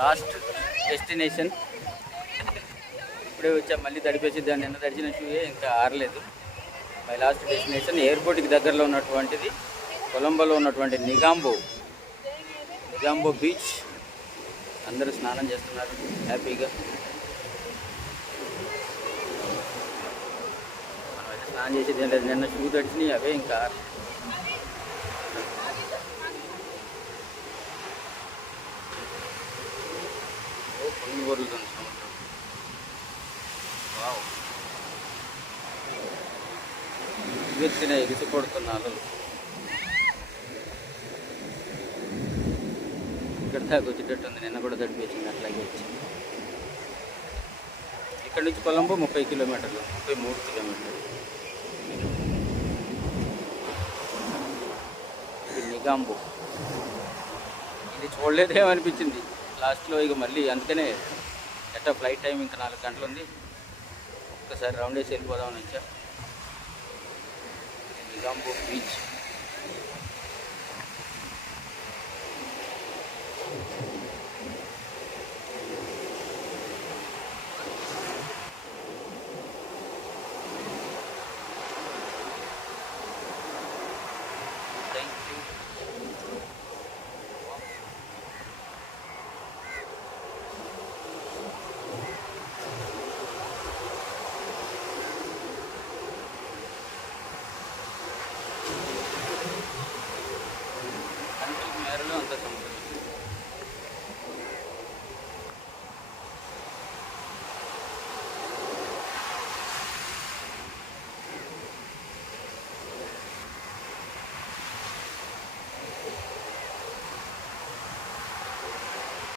Last destination. ఇప్పుడే వచ్చా, మళ్ళీ తడిపేసి దాన్ని నిన్న తడిచిన షూయే ఇంకా ఆరలేదు. మై లాస్ట్ డెస్టినేషన్ ఎయిర్పోర్ట్కి దగ్గరలో ఉన్నటువంటిది కొలంబోలో ఉన్నటువంటి నిగాంబో బీచ్. అందరూ స్నానం చేస్తున్నారు హ్యాపీగా. మనమైతే స్నానం చేసేది ఏం లేదు, నిన్న షూ తడిచినాయి అవే ఇంకా ఆరలేదు. కొన్ని ఊర్లుతుంది సముద్రం. వావ్, ఎగురుతున్న ఎగిసిపడుతున్న అలలు. ఇక్కడ దాకా వచ్చేటట్టు ఉంది, నిన్న కూడా తడిపేసింది అట్లాగే వచ్చింది. ఇక్కడ నుంచి కొలంబో 30 కిలోమీటర్లు, 33 కిలోమీటర్లు. ఇది నిగాంబో. ఇది చూడలేదేమనిపించింది లాస్ట్లో ఇక మళ్ళీ, అందుకనే ఎట్టా ఫ్లైట్ టైం ఇంకా 4 గంటలు ఉంది, ఒక్కసారి రౌండ్ వేసి వెళ్ళిపోదామని వచ్చా. నిగాంబో బీచ్.